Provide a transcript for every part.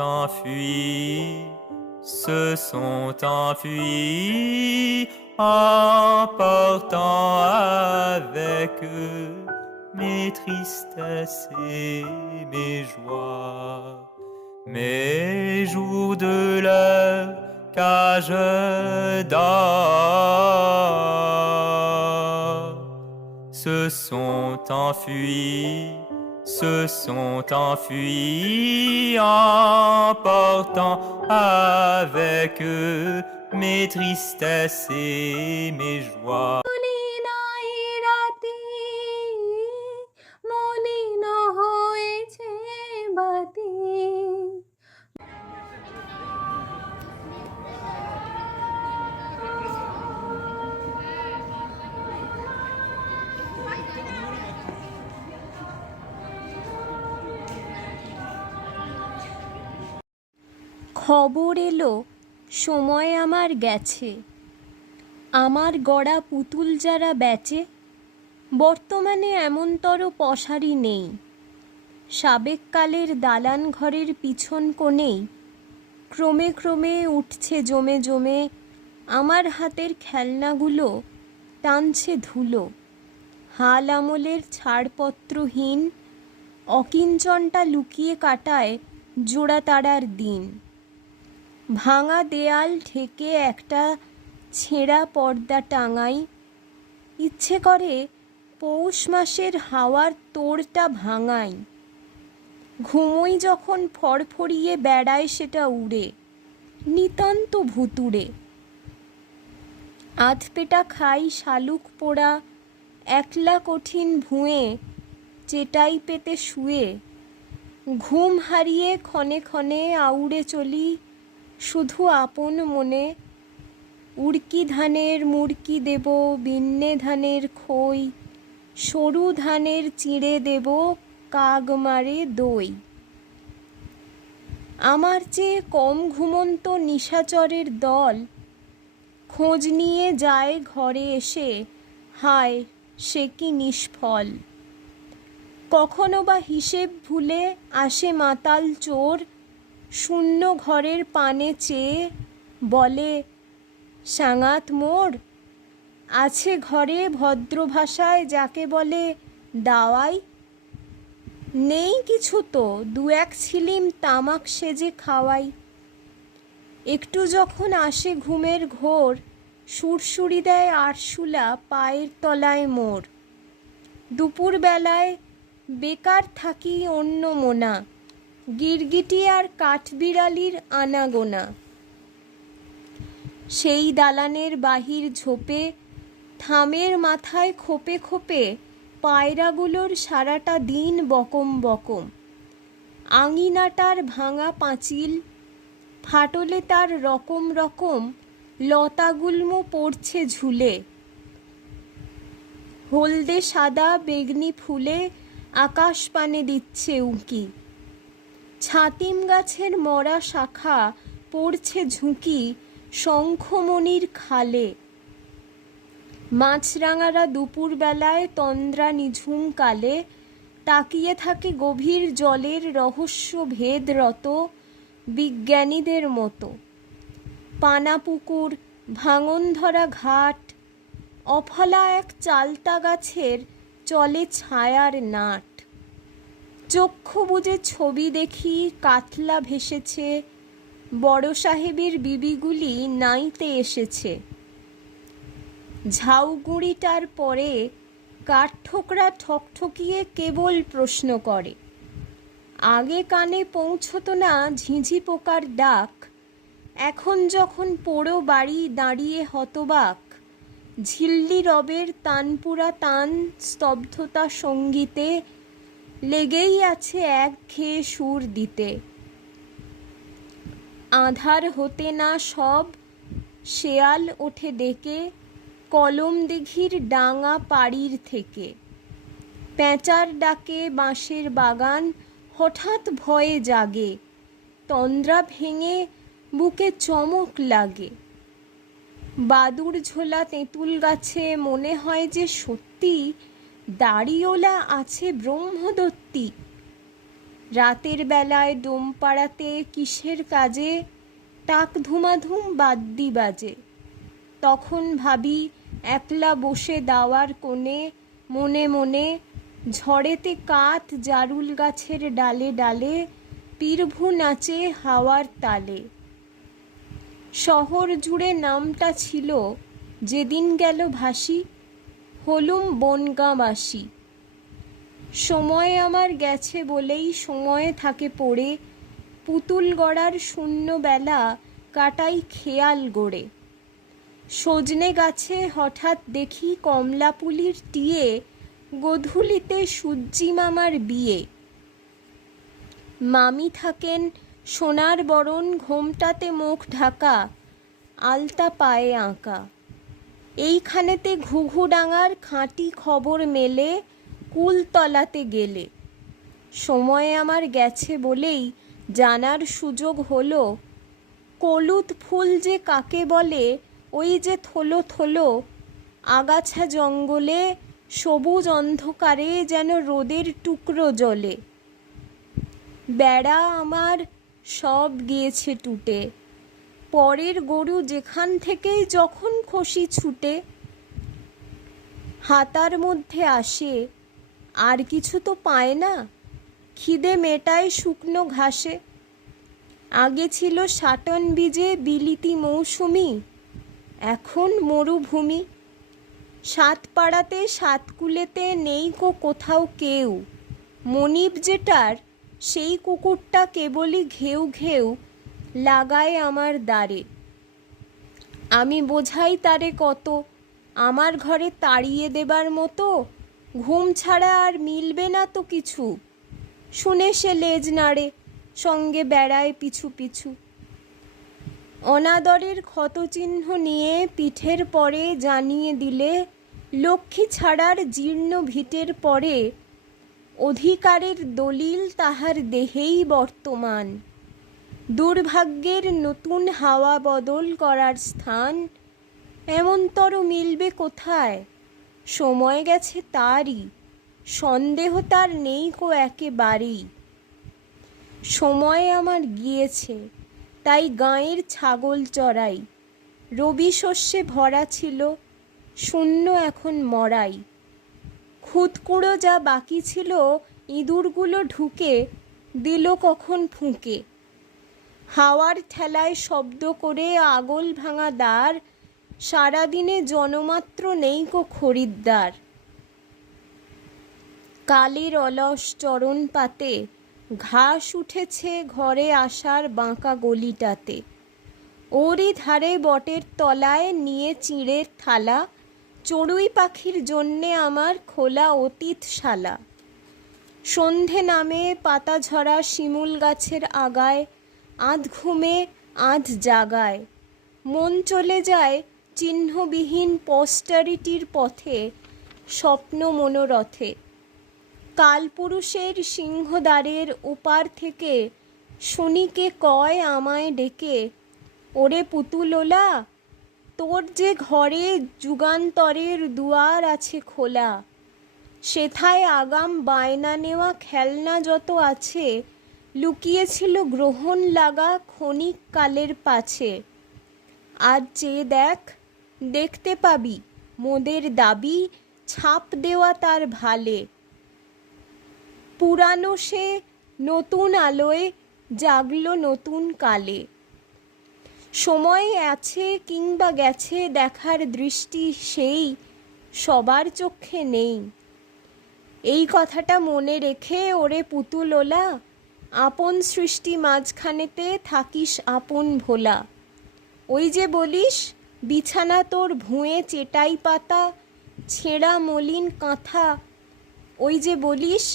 enfuis, se sont enfuis, emportant avec eux mes tristesses et mes joies, mes jours de leur cage d'or se sont enfuis, emportant avec eux mes tristesses et mes joies. মলিন হয়েছে বাতি। খবর এলো সময় আমার গেছে, আমার গড়া পুতুল যারা বেচে, বর্তমানে এমনতর পশারি নেই। সাবেককালের দালান ঘরের পিছন কোণেই ক্রমে ক্রমে উঠছে জমে জমে আমার হাতের খেলনাগুলো টানছে ধুলো। হাল আমলের ছাড়পত্রহীন অকিঞ্চনটা লুকিয়ে কাটায় জোড়া তারার দিন। ভাঙা দেয়াল ঢেকে একটা ছেঁড়া পর্দা টাঙাই, ইচ্ছে করে পৌষ মাসের হাওয়ার তোড়টা ভাঙাই। ঘুমোই যখন ফড়ফড়িয়ে বেড়ায় সেটা উড়ে, নিতান্ত ভুতুড়ে। আধপেটা খাই শালুক পোড়া একলা কঠিন ভুঁয়ে, চেটাই পেতে শুয়ে ঘুম হারিয়ে ক্ষণে ক্ষণে আউড়ে চলি শুধু আপন মনে। উড়কি ধানের মুড়কি দেব, বিন্নে ধানের খই, সরু ধানের চিঁড়ে দেব, কাগ মারে দই। আমার চেয়ে কম ঘুমন্ত নিশাচরের দল খোঁজ নিয়ে যায় ঘরে এসে, হায় সে কি নিষ্ফল। কখনো বা হিসেব ভুলে আসে মাতাল চোর, শূন্য ঘরের পানে চেয়ে বলে, সাঙাত মোর আছে ঘরে ভদ্র ভাষায় যাকে বলে দাওয়াই। নেই কিছু তো, দু এক ছিলিম তামাক সেজে খাওয়াই। একটু যখন আসে ঘুমের ঘোর, সুরসুরি দেয় আরশোলা পায়ের তলায় মোর। দুপুর বেলায় বেকার থাকি অন্য মোনা, গিরগিটি আর কাঠবিড়ালির আনাগোনা। সেই দালানের বাহির ঝোপে থামের মাথায় খোপে খোপে পায়রাগুলোর সারাটা দিন বকম বকম। আঙিনাটার ভাঙা পাঁচিল, ফাটলে তার রকম রকম লতাগুল্ম পড়ছে ঝুলে। হলদে সাদা বেগনি ফুলে আকাশ পানে দিচ্ছে উঁকি। ছাতিম গাছের মরা শাখা পড়ছে ঝুঁকি শঙ্খমণির খালে। মাছরাঙারা দুপুর বেলায় তন্দ্রা নিঝুম কালে তাকিয়ে থাকে গভীর জলের রহস্য ভেদরত বিজ্ঞানীদের মতো। পানা পুকুর, ভাঙন ধরা ঘাট, অফলা এক চালতা গাছের চলে ছায়ার নাট। চক্ষু বুজে ছবি দেখি কাতলা ভেসেছে, বড় সাহেবের বিবিগুলি নাইতে এসেছে। ঝাউগুড়িটার পরে কাঠঠোকরা ঠকঠকিয়ে কেবল প্রশ্ন করে। আগে কানে পৌঁছত না ঝিঁঝি পোকার ডাক, এখন যখন পোড়ো বাড়ি দাঁড়িয়ে হতবাক। ঝিল্লি রবের তানপুরা তান স্তব্ধতা সঙ্গীতে লেগেই আছে একঘেয়ে সুর দিতে। আধার হতে না সব শেয়াল ওঠে ডেকে কলম দিঘির ডাঙা পাড়ির থেকে। পেঁচার ডাকে বাঁশের বাগান হঠাৎ ভয়ে জাগে, তন্দ্রা ভেঙে বুকে চমক লাগে। বাদুড় ঝোলা তেঁতুল গাছে মনে হয় যে সত্যি দাড়িওলা আছে ব্রহ্মদত্তী। রাতের বেলায় ডোম পাড়াতে কিসের কাজে টাক ধুমাধুম বাদ্যি বাজে। তখন ভাবি একলা বসে দাওয়ার কোণে, মনে মনে ঝড়েতে কাঠ জারুল গাছের ডালে ডালে পীরভু নাচে হাওয়ার তালে। শহর জুড়ে নামটা ছিল যেদিন গেল ভাসি, হলুম বনগাঁবাসী। সময় আমার গেছে বলেই সময়ে থাকে পড়ে, পুতুল গড়ার শূন্য বেলা কাটাই খেয়াল গড়ে। সজনে গাছে হঠাৎ দেখি কমলাপুলির টিয়ে, গোধূলিতে সূর্যি মামার বিয়ে। মামি থাকেন সোনার বরণ ঘোমটাতে মুখ ঢাকা, আলতা পায়ে আঁকা। এইখানেতে ঘুঘুডাঙার খাঁটি খবর মেলে কুলতলাতে গেলে। সময় আমার গেছে বলেই জানার সুযোগ হলো, কলুদ ফুল যে কাকে বলে ওই যে থলো থলো আগাছা জঙ্গলে, সবুজ অন্ধকারে যেন রোদের টুকরো জ্বলে। বেড়া আমার সব গিয়েছে টুটে, পরের গরু যেখান থেকেই যখন খসি ছুটে। হাতার মধ্যে আসে আর কিছু তো পায় না, খিদে মেটায় শুকনো ঘাসে। আগে ছিল সাটন বীজে বিলিতি মৌসুমি, এখন মরুভূমি। সাতপাড়াতে সাতকুলেতে নেই কো কোথাও কেউ, মনিব যেটার সেই কুকুরটা কেবলই ঘেউ ঘেউ লাগায় আমার দ্বারে। আমি বোঝাই তারে কত, আমার ঘরে তাড়িয়ে দেবার মতো, ঘুম ছাড়া আর মিলবে না তো কিছু। শুনে সে লেজ নাড়ে, সঙ্গে বেড়ায় পিছু পিছু। অনাদরের ক্ষতচিহ্ন নিয়ে পিঠের পরে জানিয়ে দিলে, লক্ষ্মী ছাড়ার জীর্ণ ভিটের পরে অধিকারের দলিল তাহার দেহেই বর্তমান। দুর্ভাগ্যের নতুন হাওয়া বদল করার স্থান এমনতর মিলবে কোথায়, সময় গেছে তারই, সন্দেহ তার নেই কো একেবারেই। সময় আমার গিয়েছে তাই গাঁয়ের ছাগল চড়াই, রবি শস্যে ভরা ছিল শূন্য এখন মরাই। খুদকুড়ো যা বাকি ছিল ইঁদুরগুলো ঢুকে দিল কখন ফুঁকে। হাওয়ার ঠেলায় শব্দ করে আগল ভাঙা দ্বার, সারাদিনে জনমাত্র নেই কো খরিদ্দার। কালের অলস চরণ পাতে ঘাস উঠেছে ঘরে আসার বাঁকা গলিটাতে। ওরই ধারে বটের তলায় নিয়ে চিঁড়ের থালা, চড়ুই পাখির জন্যে আমার খোলা অতীতশালা। সন্ধে নামে পাতা ঝরা শিমুল গাছের আগায়, আধ ঘুমে আধ জাগায়। মন চলে যায় চিহ্নবিহীন পস্টারিটির পথে, স্বপ্ন মনোরথে। কালপুরুষের সিংহদ্বারের ওপার থেকে শুনিকে কয় আমায় ডেকে, ওরে পুতুলোলা, তোর যে ঘরে যুগান্তরের দুয়ার আছে খোলা। সেথায় আগাম বায়না নেওয়া খেলনা যত আছে, লুকিয়েছিল গ্রহণ লাগা ক্ষণিক কালের পাছে। আজ চেয়ে দেখ, দেখতে পাবি মোদের দাবি ছাপ দেওয়া তার ভালে। পুরানো সে নতুন আলোয় জাগলো নতুন কালে। সময় আছে কিংবা গেছে দেখার দৃষ্টি সেই সবার চক্ষে নেই। এই কথাটা মনে রেখে ওরে পুতুলোলা, আপন সৃষ্টি মাঝখানেতে থাকিস আপন ভোলা। ওই যে বলিস বিছানা তোর ভুঁয়ে চেটাই পাতা, ছেঁড়া মলিন কাঁথা। ওই যে বলিস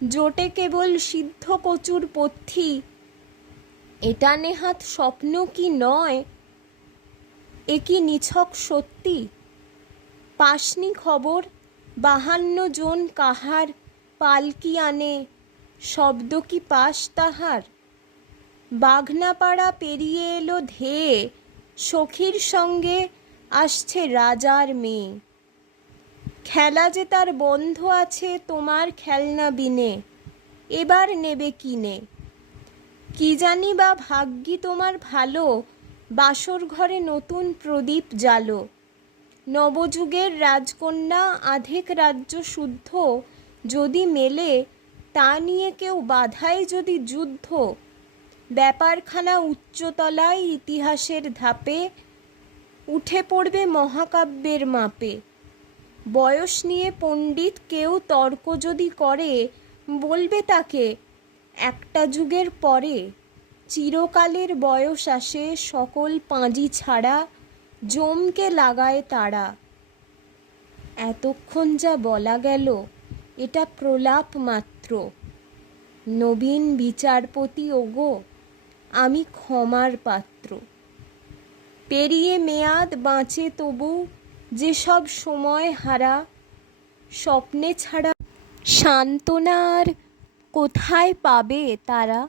জোটে কেবল সিদ্ধ কচুর পথ্যি, এটা নেহাত স্বপ্ন কি নয়, এ কি নিছক সত্যি। পাসনি খবর 52 জন কাহার পালকি আনে, শব্দ কি পাস তাহার। বাঘনাপাড়া পেরিয়ে এলো ধেয়ে, সখীর সঙ্গে আসছে রাজার মেয়ে। খেলা যে তার বন্ধ আছে তোমার খেলনা বিনে, এবার নেবে কিনে। কি জানি বা ভাগ্যি তোমার ভালো, বাসর ঘরে নতুন প্রদীপ জালো। নবযুগের রাজকন্যা আধেক রাজ্য শুদ্ধ, যদি মেলে তা নিয়ে কেউ বাধায় যদি যুদ্ধ। ব্যাপারখানা উচ্চতলায় ইতিহাসের ধাপে, উঠে পড়বে মহাকাব্যের মাপে। বয়স নিয়ে পণ্ডিত কেউ তর্ক যদি করে, বলবে তাকে একটা যুগের পরে চিরকালের বয়স আসে সকল পাঁজি ছাড়া, জমকে লাগায় তারা। এতক্ষণ যা বলা গেল এটা প্রলাপ মাত্র। নবীন বিচারপতি ওগো, আমি ক্ষমার পাত্র। পেরিয়ে মেয়াদ বাঁচে তবু যেসব সময় হারা, স্বপ্নে ছাড়া সান্ত্বনা আর কোথায় পাবে তারা।